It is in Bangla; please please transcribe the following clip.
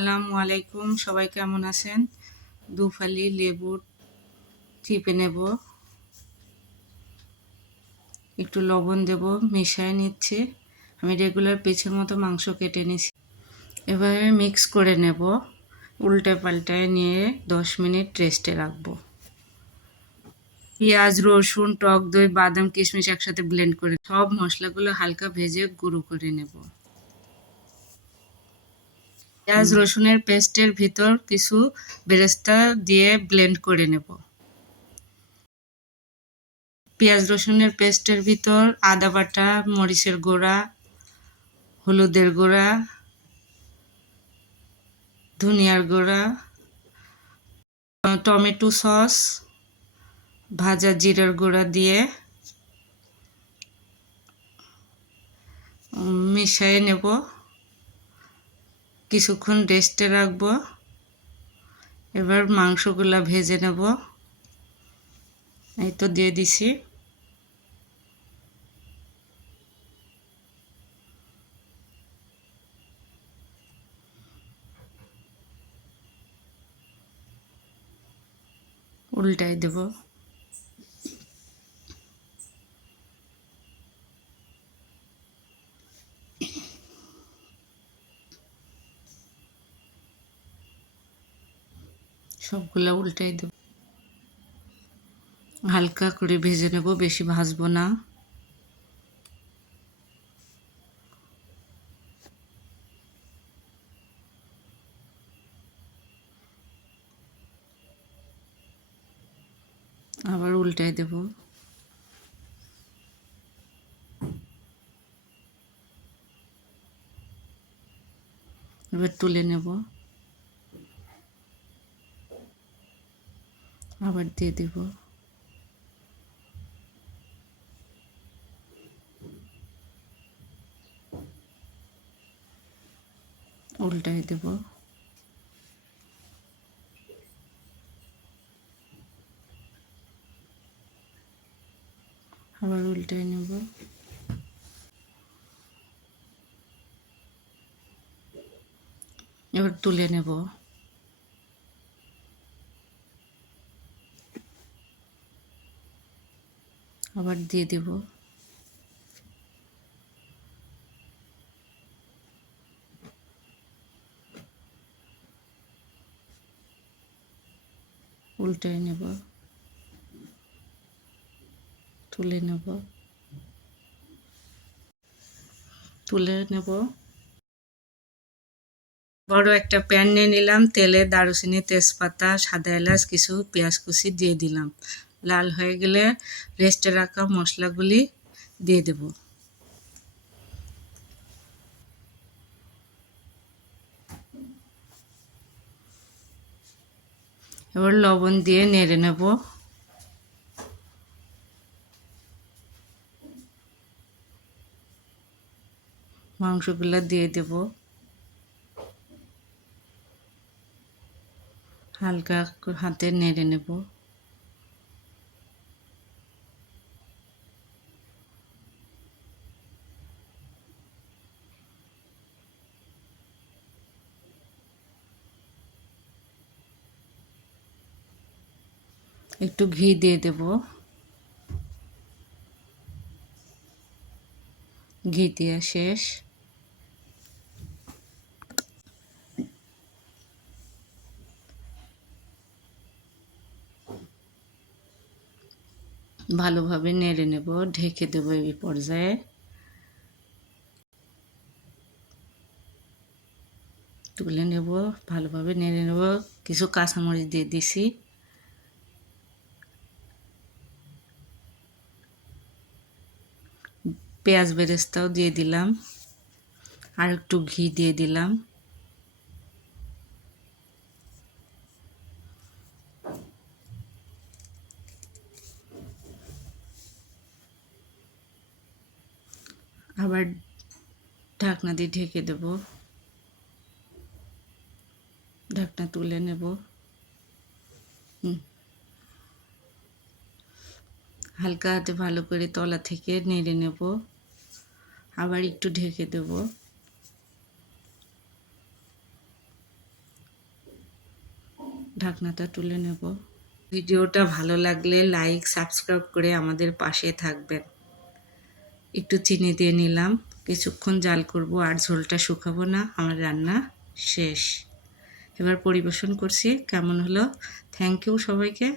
আসসালামু আলাইকুম, সবাই কেমন আছেন? দুফালি লেবু চিপে নেব, একটু লবণ দেব, মিশিয়ে নিচ্ছি। আমি রেগুলার পিসের মতো মাংস কেটে নিছি। এবারে মিক্স করে নেব, উল্টে পাল্টায় নিয়ে 10 মিনিট রেস্টে রাখবো। পেঁয়াজ, রসুন, টক দই, বাদাম, কিশমিশ একসাথে ব্লেন্ড করে সব মশলাগুলো হালকা ভেজে গুঁড়ো করে নেব। পেঁয়াজ রসুনের পেস্টের ভিতর কিছু বেরেস্তা দিয়ে ব্লেন্ড করে নেব। পেঁয়াজ রসুনের পেস্টের ভিতর আদা বাটা, মরিচের গুঁড়া, হলুদের গুঁড়া, ধনিয়ার গুঁড়া, টমেটো সস, ভাজা জিরার গুঁড়া দিয়ে মিশিয়ে নেব, কিছুক্ষণ রেস্টে রাখবো। এবার মাংসগুলা ভেজে নেব। এই তো দিয়ে দিছি। উল্টাই দেব। সবগুলা উল্টাই দেব। হালকা করে ভেজে নেব, বেশি ভাজবো না। আবার উল্টাই দেব। এবার তুলে নেব, আবার দিয়ে দেব। উল্টাই দেব। আবার উল্টাই নেব। এবার তুলে নেব। আবার দিয়ে দেব। উল্টাই নেব, তুলে নেব, তুলে নেব। বড় একটা প্যান নিয়ে নিলাম, তেলে দারুচিনি, তেজপাতা, সাদা এলাচ, কিছু পেঁয়াজ কুচি দিয়ে দিলাম। লাল হয়ে গেলে রেস্টে রাখা মশলাগুলি দিয়ে দেব। এবার লবণ দিয়ে নেড়ে নেব। মাংসগুলো দিয়ে দেব। হালকা হাতে নেড়ে নেব। একটু ঘি দিয়ে দেব। ঘি দেওয়া শেষ। ভালোভাবে নেড়ে নেব, ঢেকে দেব। এই পর্যায়ে তুলে নেব, ভালোভাবে নেড়ে নেব। কিছু কাঁচামরিচ দিয়ে দিছি। পেঁয়াজ বেরেস্তাও দিয়ে দিলাম, আর একটু ঘি দিয়ে দিলাম। আবার ঢাকনা দিয়ে ঢেকে দেব। ঢাকনা তুলে নেব। হালকা হাতে ভালো করে তলা থেকে নেড়ে নেব। আবার একটু ঢেকে দেব। ঢাকনাটা তুলে নেব। ভিডিওটা ভালো লাগলে লাইক সাবস্ক্রাইব করে আমাদের পাশে থাকবেন। একটু চিনি দিয়ে নিলাম, কিছুক্ষণ জাল করব আর ঝোলটা শুকাবো না। আমার রান্না শেষ। এবার পরিবেশন করছি। কেমন হলো? থ্যাংক ইউ সবাইকে।